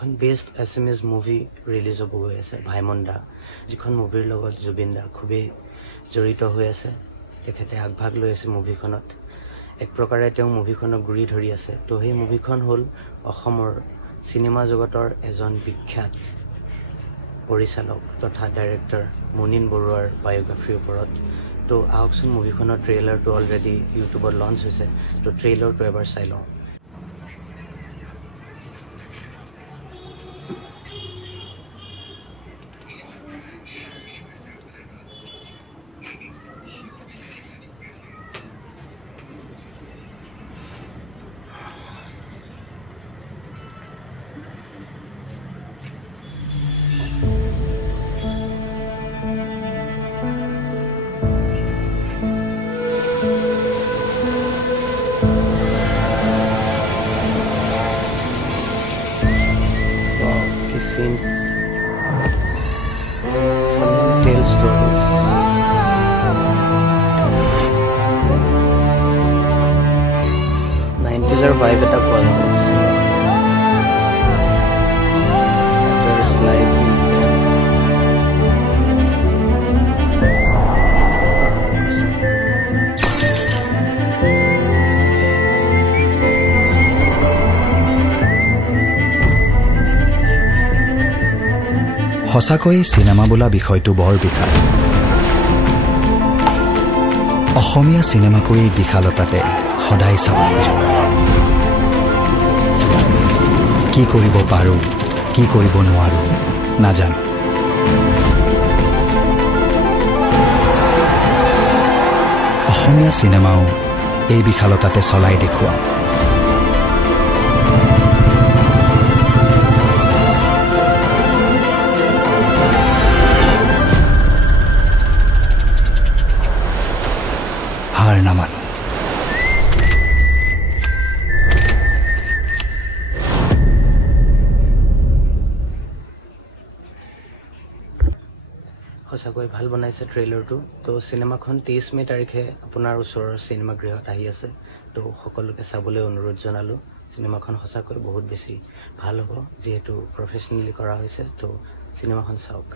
এখন best SMS movie release হ'ব গৈ আছে ভাইমন্দা, যিখন মুভিৰ লগত জুবিন দা খুবেই জড়িত হৈ আছে। তেখেতে আগভাগ লৈ আছে মুভিখনত, এক প্ৰকাৰে তেওঁ মুভিখনক গুৰি ধৰি আছে। তো সেই মুভিখন হ'ল অসমৰ চিনেমা জগতৰ এজন বিখ্যাত পৰিচালক তথা ডাইৰেক্টৰ মুনীন বৰুৱাৰ বায়োগ্ৰাফিৰ ওপৰত। তো আহকচোন, মুভিখনৰ ট্ৰেইলাৰটো অলৰেডি ইউটিউবত লঞ্চ হৈছে, তো ট্ৰেইলাৰটো এবাৰ চাই লওঁ। Scene. Some tale stories. 90s vibe এটা পোৱা যাব। Actors live. সঁচাকৈ চিনেমা বোলা বিষয়টো বৰ বিশাল। অসমীয়া চিনেমাকো এই বিশালতাতে সদায় চাব খোজো। কি কৰিব পাৰোঁ, কি কৰিব নোৱাৰোঁ নাজানো। অসমীয়া চিনেমাও এই বিশালতাতে চলাই দেখুৱাম। হাৰ নামানো। সঁচাকৈ ভাল বনাইছে ট্ৰেইলাৰটো। তো চিনেমাখন 23 মে তাৰিখে আপোনাৰ ওচৰৰ চিনেমাগৃহত আহি আছে। তো সকলোকে চাবলৈ অনুৰোধ জনালোঁ। চিনেমাখন সঁচাকৈ বহুত বেছি ভাল হ'ব, যিহেতু প্ৰফেচনেলি কৰা হৈছে। তো চিনেমাখন চাওক।